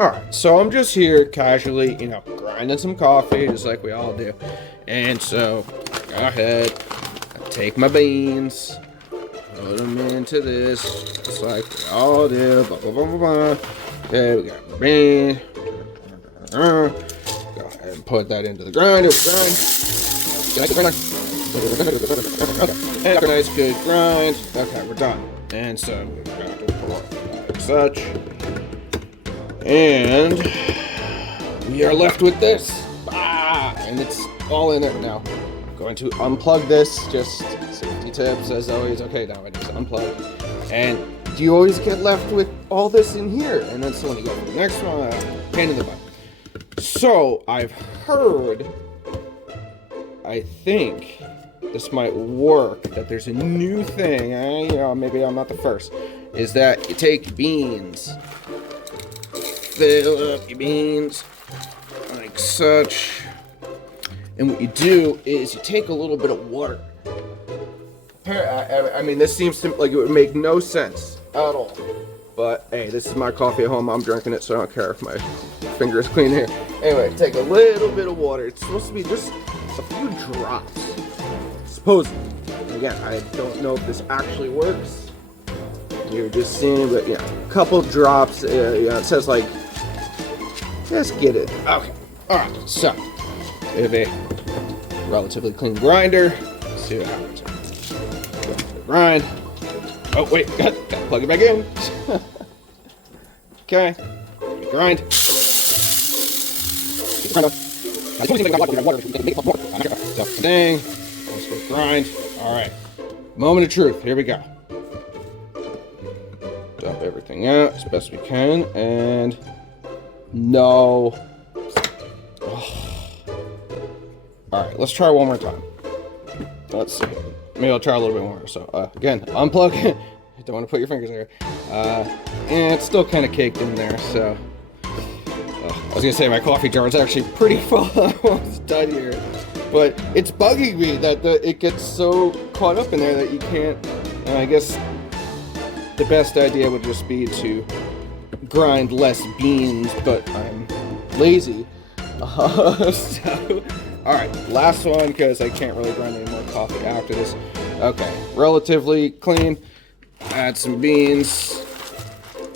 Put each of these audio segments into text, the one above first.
Alright, so I'm just here casually, grinding some coffee, just like we all do. And so, go ahead, I take my beans, put them into this, just like we all do, blah, blah, blah, blah, blah. Okay, we got bean. Go ahead and put that into the grinder, grind. Okay, and a nice good grind. Okay, we're done. And so, we're going to pour like such. And we are left with this. And it's all in it now. I'm going to unplug this. Just safety tips as always. Okay, now I need to unplug. And you always get left with all this in here. And then so when you go to the next one, pain in the butt. So I've heard, I think this might work, that there's a new thing, maybe I'm not the first, is that you take beans, fill up your beans like such, and what you do is you take a little bit of water. I mean, this seems like it would make no sense at all, but hey, this is my coffee at home. I'm drinking it, so I don't care if my finger is clean here. Anyway, take a little bit of water. It's supposed to be just a few drops, supposedly. Again, I don't know if this actually works. You're just seeing, but a couple drops. It says like, just get it. Okay. All right. So, we have a relatively clean grinder. Let's see what happens. Go to the grind. Oh wait, gotta plug it back in. Okay. Grind. So, dang. Let's go grind. All right. Moment of truth. Here we go. Dump everything out as best we can, and no. Oh. All right. Let's try one more time. Let's see. Maybe I'll try a little bit more. So again, unplug. You don't want to put your fingers there. And it's still kind of caked in there. So I was gonna say my coffee jar is actually pretty full. Almost done here, but it's bugging me that it gets so caught up in there that you can't. And I guess the best idea would just be to grind less beans, but I'm lazy. So, all right, last one because I can't really grind any more coffee after this. Okay, relatively clean. Add some beans.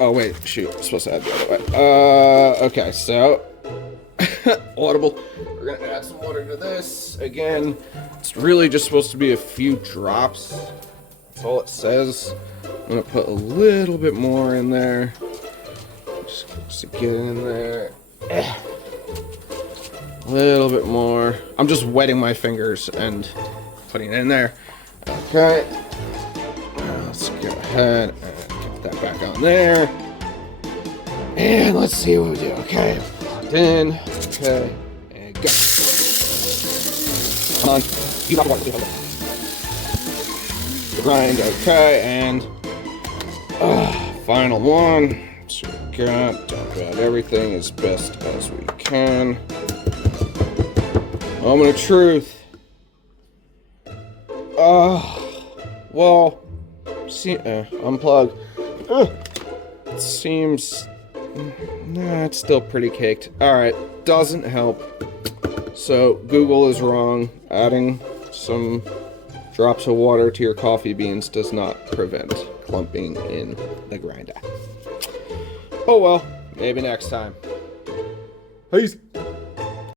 Oh wait, shoot, I'm supposed to add the other way. Okay, so audible. We're gonna add some water to this. Again, it's really just supposed to be a few drops. That's all it says. I'm gonna put a little bit more in there. Just to get in there. A little bit more. I'm just wetting my fingers and putting it in there. Okay. Let's go ahead and get that back on there. And let's see what we do. Okay. Plugged in. Okay. And go. Come on. You got water. Grind. Okay. And final one. So we got. Dump out everything as best as we can. Moment of truth. Well, see, unplug. It seems, nah, it's still pretty caked. All right, doesn't help. So Google is wrong. Adding some drops of water to your coffee beans does not prevent clumping in the grinder. Oh well, maybe next time. Peace.